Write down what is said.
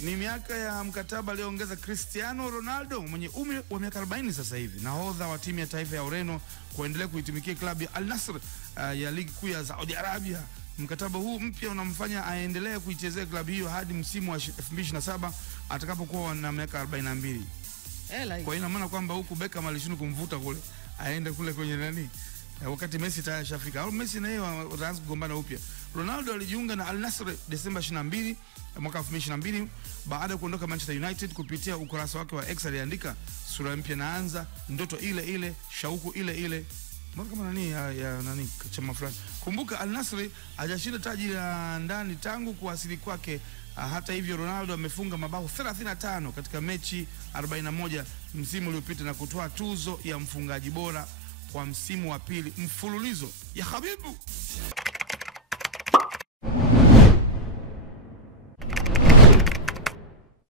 Ni miaka ya mkataba aliyoongeza Cristiano Ronaldo mwenye umri wa miaka 40 sasa hivi, nahodha wa timu ya taifa ya Ureno, kuendelea kuitumikia klabu ya Al Nassr ya ligi kuu ya Saudi Arabia. Mkataba huu mpya unamfanya aendelee kuichezea klabu hiyo hadi msimu wa 2027 atakapokuwa na miaka 42. Kwa ina maana kwamba huku Beckham alishindwa kumvuta kule aende kule kwenye nani, wakati Messi tayari shafika. Au Messi na yeye wataanza kugombana upya. Ronaldo alijiunga na Al Nassr Desemba 22 mwaka 2022 baada ya kuondoka Manchester United. Kupitia ukurasa wake wa X aliandika, sura mpya naanza, ndoto ile ile, shauku ile ile. Mbona kama nani ya nani chama fulani. Kumbuka Al Nassr hajashinda taji la ndani tangu kuwasili kwake. Hata hivyo Ronaldo amefunga mabao 35 katika mechi 41 msimu uliopita na kutoa tuzo ya mfungaji bora kwa msimu wa pili mfululizo ya Habibu.